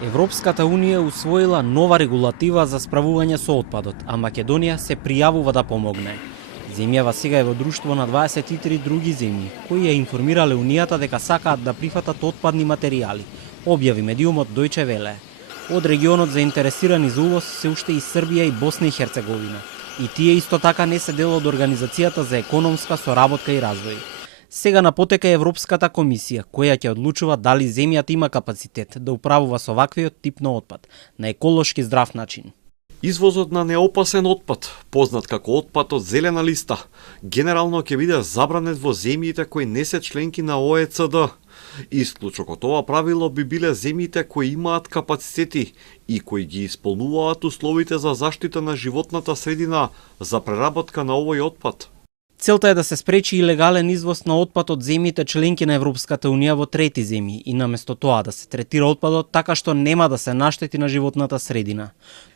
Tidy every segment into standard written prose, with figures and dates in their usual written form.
Европската унија усвоила нова регулатива за справување со отпадот, а Македонија се пријавува да помогне. Земјава сега е во друштво на 23 други земји, кои ја информирале Унијата дека сакаат да прифатат отпадни материјали, објави медиумот Дојче Веле. Од регионот заинтересирани за увоз се уште и Србија и Босна и Херцеговина. И тие исто така не се дел од Организацијата за економска соработка и развој. Сега на потека е Европската комисија, која ќе одлучува дали земјата има капацитет да управува со ваквиот тип на отпад, на еколошки здрав начин. Извозот на неопасен отпад, познат како отпад од зелена листа, генерално ќе биде забранет во земјите кои не се членки на ОЕЦД. Исклучок од ова правило би биле земјите кои имаат капацитети и кои ги исполнуваат условите за заштита на животната средина за преработка на овој отпад. Целта е да се спречи илегален извоз на отпад од земјите членки на Европската унија во трети земји и наместо тоа да се третира отпадот така што нема да се наштети на животната средина.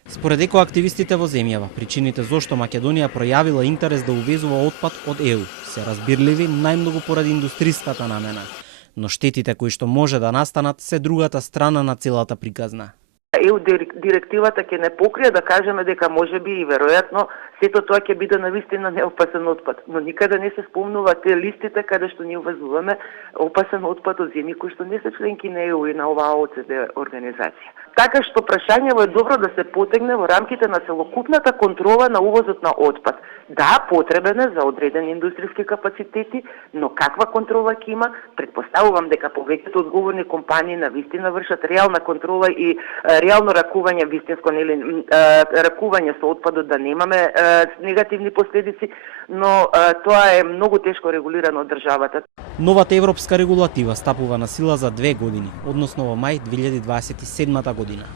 Според екоактивистите во земјава, причините зошто Македонија пројавила интерес да увезува отпад од ЕУ се разбирливи најмногу поради индустриската намена, но штетите кои што може да настанат се другата страна на целата приказна. ЕУ директивата ќе не покрие, да кажеме дека можеби и веројатно сето тоа ќе биде навистина неопасен отпад, но никаде не се спомнува те листите каде што ние увезуваме опасен отпад од земји кои што не се членки на ЕУ и на оваа ОЦД организација. Така што прашањево е добро да се потегне во рамките на целокупната контрола на увозот на отпад. Да, потребен е за одредени индустријски капацитети, но каква контрола ќе има? Предпоставувам дека повеќето одговорни компании навистина вршат реална контрола и реално ракување, вистинско нели ракување со отпадот, да немаме негативни последици, но тоа е многу тешко регулирано од државата. Новата европска регулатива стапува на сила за 2 години, односно во мај 2027 година.